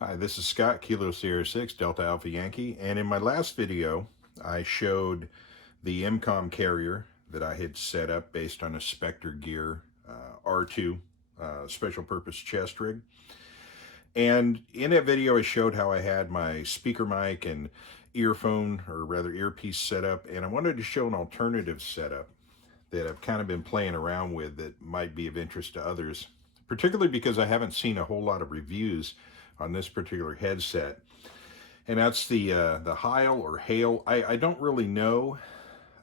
Hi, this is Scott, Kilo Sierra 6, Delta Alpha Yankee, and in my last video, I showed the MCOM carrier that I had set up based on a Spectre Gear R2 special purpose chest rig. And in that video, I showed how I had my speaker mic and earphone, or rather earpiece set up, and I wanted to show an alternative setup that I've kind of been playing around with that might be of interest to others, particularly because I haven't seen a whole lot of reviews on this particular headset. And that's the Heil or Hail. I don't really know.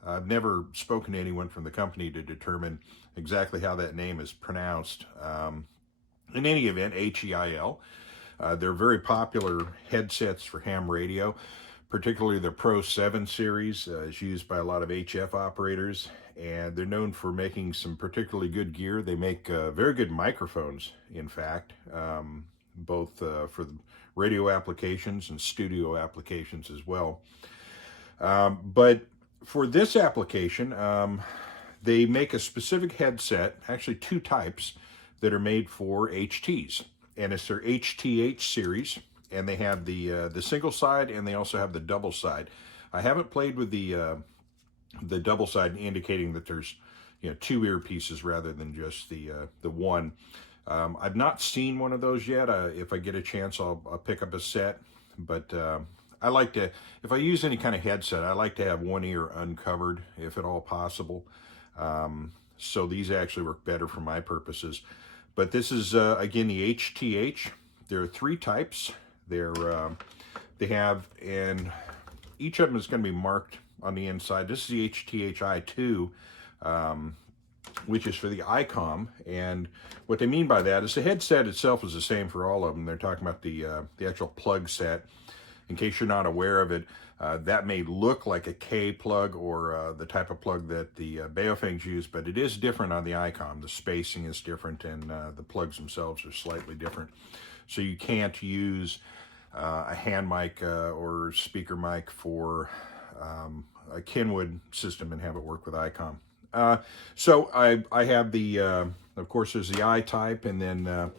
I've never spoken to anyone from the company to determine exactly how that name is pronounced. In any event, Heil. They're very popular headsets for ham radio, particularly the Pro 7 series is used by a lot of HF operators, and they're known for making some particularly good gear. They make very good microphones, in fact, both for radio applications and studio applications as well. But for this application, they make a specific headset, actually two types, that are made for HTs. And it's their HTH series, and they have the single side, and they also have the double side. I haven't played with the double side, indicating that there's two earpieces rather than just the one. I've not seen one of those yet. If I get a chance, I'll pick up a set. But I like to, if I use any kind of headset, I like to have one ear uncovered, if at all possible. So these actually work better for my purposes. But this is, again, the HTH. There are three types. They have, and each of them is going to be marked on the inside. This is the HTH i2, which is for the ICOM. And what they mean by that is the headset itself is the same for all of them. They're talking about the actual plug set. In case you're not aware of it, that may look like a K plug or the type of plug that the Baofangs use, but it is different on the ICOM. The spacing is different, and the plugs themselves are slightly different. So you can't use a hand mic or speaker mic for a Kenwood system and have it work with ICOM. So I have the, of course, there's the I type, and then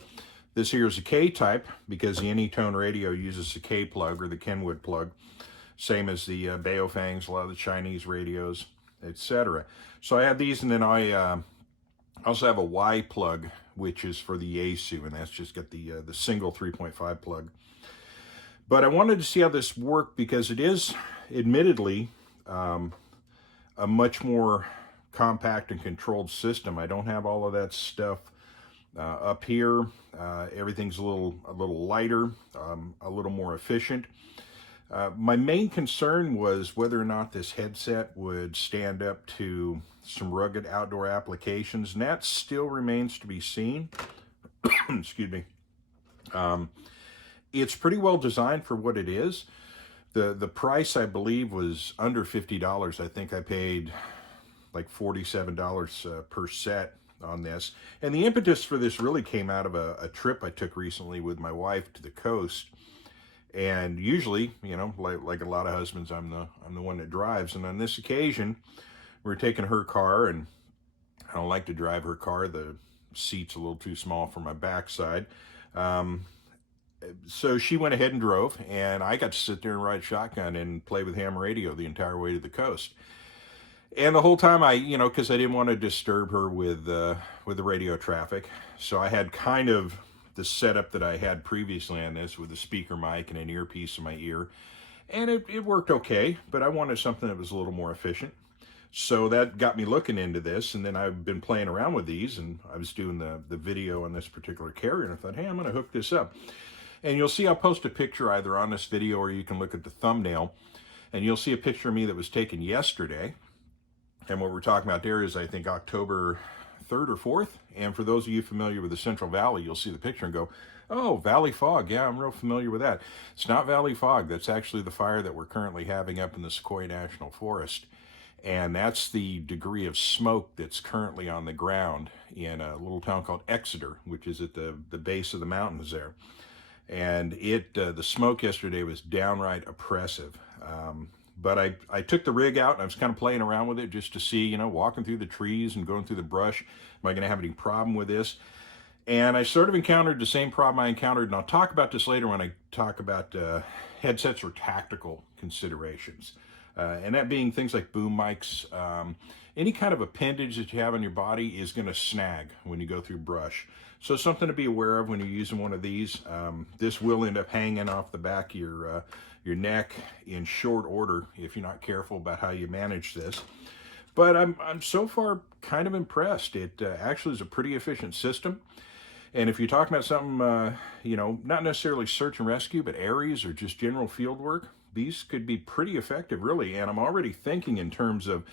this here is a K type, because the Anytone radio uses the K plug or the Kenwood plug, same as the Baofangs, a lot of the Chinese radios, etc. So I have these, and then I also have a Y plug, which is for the Yaesu, and that's just got the single 3.5 plug. But I wanted to see how this worked, because it is admittedly a much more compact and controlled system. I don't have all of that stuff up here. Everything's a little lighter, a little more efficient. My main concern was whether or not this headset would stand up to some rugged outdoor applications, and that still remains to be seen. Excuse me. It's pretty well designed for what it is. The price, I believe, was under $50. I think I paid like $47 per set on this. And the impetus for this really came out of a trip I took recently with my wife to the coast. And usually, like a lot of husbands, I'm the one that drives. And on this occasion, we were taking her car, and I don't like to drive her car. The seat's a little too small for my backside. So she went ahead and drove, and I got to sit there and ride shotgun and play with ham radio the entire way to the coast. And the whole time because I didn't want to disturb her with the radio traffic, so I had kind of the setup that I had previously on this with a speaker mic and an earpiece in my ear, and it worked okay, but I wanted something that was a little more efficient. So that got me looking into this, and then I've been playing around with these, and I was doing the video on this particular carrier, and I thought, hey, I'm going to hook this up. And you'll see I'll post a picture either on this video, or you can look at the thumbnail, and you'll see a picture of me that was taken yesterday. And what we're talking about there is, I think, October 3rd or 4th. And for those of you familiar with the Central Valley, you'll see the picture and go, oh, Valley Fog. Yeah, I'm real familiar with that. It's not Valley Fog. That's actually the fire that we're currently having up in the Sequoia National Forest. And that's the degree of smoke that's currently on the ground in a little town called Exeter, which is at the base of the mountains there. And the smoke yesterday was downright oppressive. But I took the rig out, and I was kind of playing around with it just to see, walking through the trees and going through the brush, am I going to have any problem with this? And I sort of encountered the same problem I encountered, and I'll talk about this later when I talk about headsets for tactical considerations. And that being things like boom mics, any kind of appendage that you have on your body is going to snag when you go through brush. So something to be aware of when you're using one of these. This will end up hanging off the back of your neck in short order if you're not careful about how you manage this. But I'm so far kind of impressed. It actually is a pretty efficient system. And if you're talking about something, you know, not necessarily search and rescue, but areas or just general field work, these could be pretty effective, really. And I'm already thinking in terms of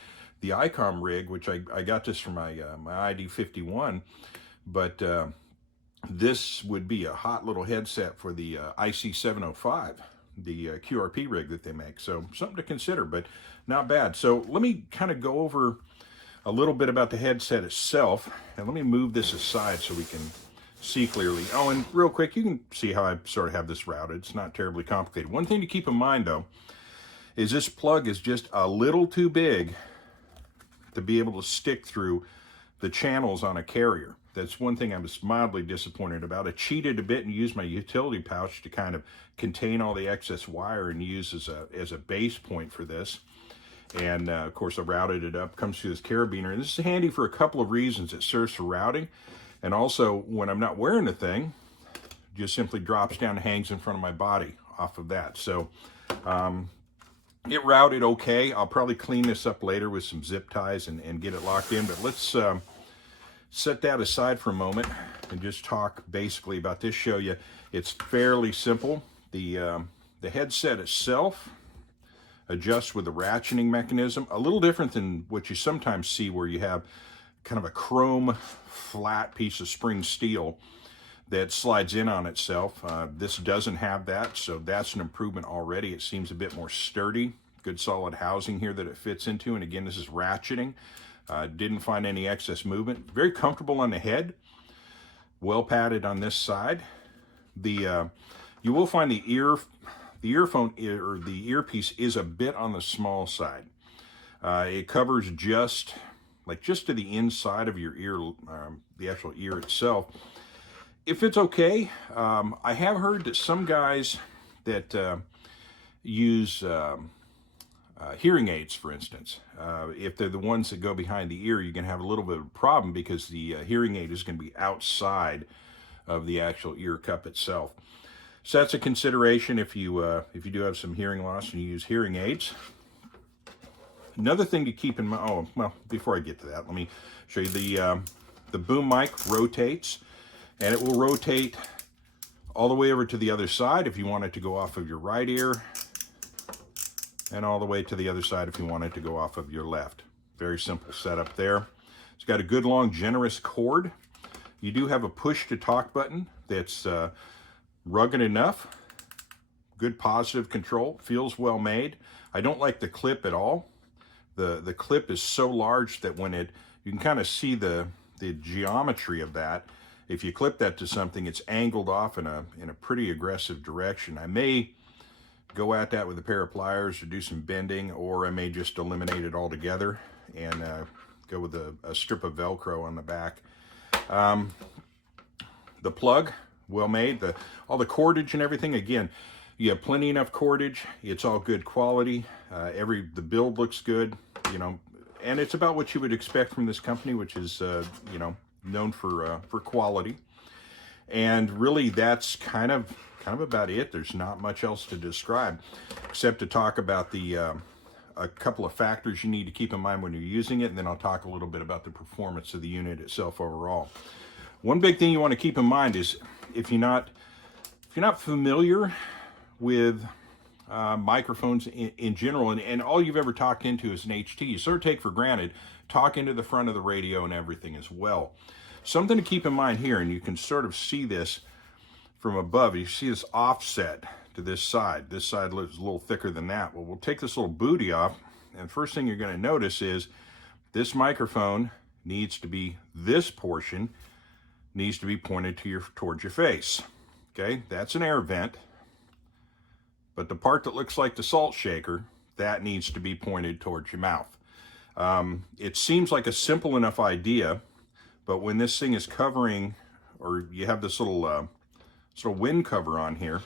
the ICOM rig, which I got this from my ID51, but this would be a hot little headset for the IC705, the QRP rig that they make. So something to consider, but not bad. So let me kind of go over a little bit about the headset itself, and let me move this aside so we can see clearly. Oh, and real quick, you can see how I sort of have this routed. It's not terribly complicated. One thing to keep in mind, though, is this plug is just a little too big to be able to stick through the channels on a carrier. That's one thing I was mildly disappointed about. I cheated a bit and used my utility pouch to kind of contain all the excess wire and use as a base point for this. And of course, I routed it up, comes through this carabiner. And this is handy for a couple of reasons. It serves for routing. And also, when I'm not wearing the thing, just simply drops down and hangs in front of my body off of that. So it routed okay. I'll probably clean this up later with some zip ties and get it locked in. But let's set that aside for a moment and just talk basically about this. Show you it's fairly simple. The headset itself adjusts with the ratcheting mechanism, a little different than what you sometimes see where you have kind of a chrome flat piece of spring steel that slides in on itself. This doesn't have that, so that's an improvement already. It seems a bit more sturdy, good solid housing here that it fits into. And again, this is ratcheting. Didn't find any excess movement. Very comfortable on the head, well padded on this side. You will find the earphone or the earpiece is a bit on the small side. It covers just to the inside of your ear, the actual ear itself. If it's okay, I have heard that some guys that use hearing aids, for instance, if they're the ones that go behind the ear, you can have a little bit of a problem because the hearing aid is going to be outside of the actual ear cup itself. So that's a consideration if you do have some hearing loss and you use hearing aids. Another thing to keep in mind, oh, well, before I get to that, let me show you the boom mic rotates, and it will rotate all the way over to the other side if you want it to go off of your right ear, and all the way to the other side if you want it to go off of your left. Very simple setup there. It's got a good long generous cord. You do have a push to talk button that's rugged enough, good positive control, feels well made. I don't like the clip at all. The clip is so large that when you can kind of see the geometry of that. If you clip that to something, it's angled off in a pretty aggressive direction. I may go at that with a pair of pliers or do some bending, or I may just eliminate it altogether and go with a strip of Velcro on the back. The plug, well made. All the cordage and everything, again, you have plenty enough cordage. It's all good quality. The build looks good, you know, and it's about what you would expect from this company, which is, you know, known for quality. And really, that's kind of about it. There's not much else to describe, except to talk about a couple of factors you need to keep in mind when you're using it, and then I'll talk a little bit about the performance of the unit itself overall. One big thing you want to keep in mind is if you're not familiar with microphones in general, and all you've ever talked into is an HT, you sort of take for granted talk into the front of the radio and everything as well. Something to keep in mind here, and you can sort of see this from above. You see this offset to this side. This side looks a little thicker than that. Well, we'll take this little booty off, and first thing you're going to notice is this microphone needs to be, this portion needs to be pointed towards your face. Okay, that's an air vent. But the part that looks like the salt shaker, that needs to be pointed towards your mouth. It seems like a simple enough idea, but when this thing is covering or you have this little sort of wind cover on here,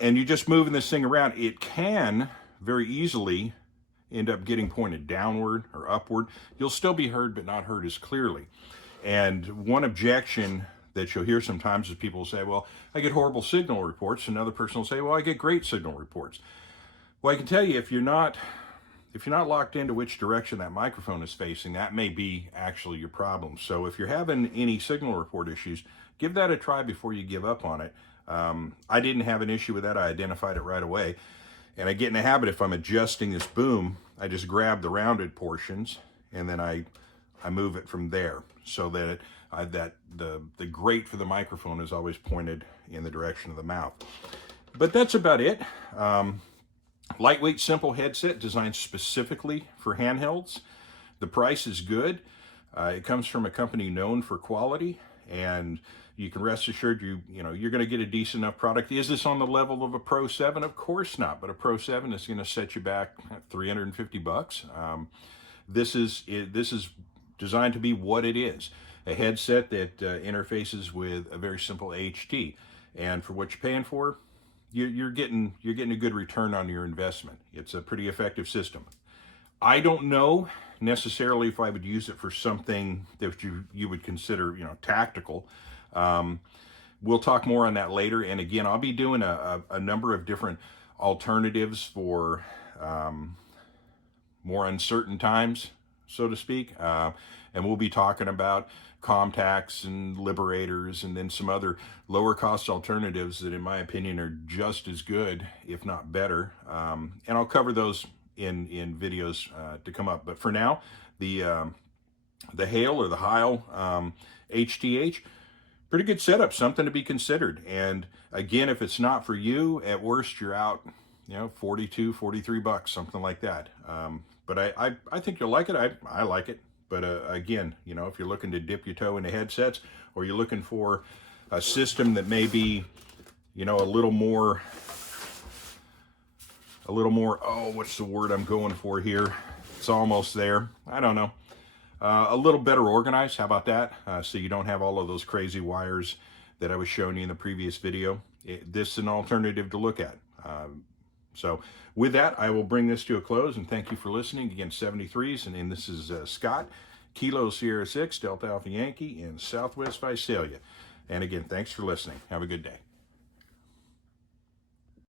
and you're just moving this thing around, it can very easily end up getting pointed downward or upward. You'll still be heard, but not heard as clearly. And one objection that you'll hear sometimes is people say, well, I get horrible signal reports. Another person will say, well, I get great signal reports. Well, I can tell you, if you're not locked into which direction that microphone is facing, that may be actually your problem. So if you're having any signal report issues, give that a try before you give up on it. I didn't have an issue with that. I identified it right away. And I get in the habit, if I'm adjusting this boom, I just grab the rounded portions and then I move it from there, so that the grate for the microphone is always pointed in the direction of the mouth. But that's about it. Lightweight, simple headset designed specifically for handhelds. The price is good. It comes from a company known for quality, and you can rest assured you're going to get a decent enough product. Is this on the level of a Pro 7? Of course not, but a Pro 7 is going to set you back $350. This is designed to be what it is, a headset that interfaces with a very simple HT, and for what you're paying for, you're getting a good return on your investment. It's a pretty effective system. I don't know necessarily if I would use it for something that you would consider tactical. We'll talk more on that later. And again, I'll be doing a number of different alternatives for more uncertain times, so to speak. And we'll be talking about Comtacs and Liberators, and then some other lower cost alternatives that in my opinion are just as good, if not better. And I'll cover those in videos to come up. But for now, the Heil or the Heil HTH, pretty good setup, something to be considered. And again, if it's not for you, at worst you're out, $42, $43, something like that. But I think you'll like it. I like it. But again, if you're looking to dip your toe into headsets, or you're looking for a system that may be, a little more, oh, what's the word I'm going for here? It's almost there. I don't know. A little better organized. How about that? So you don't have all of those crazy wires that I was showing you in the previous video. This is an alternative to look at. So with that, I will bring this to a close, and thank you for listening. Again, 73s, and this is Scott, Kilo Sierra 6, Delta Alpha Yankee in Southwest Visalia. And again, thanks for listening. Have a good day.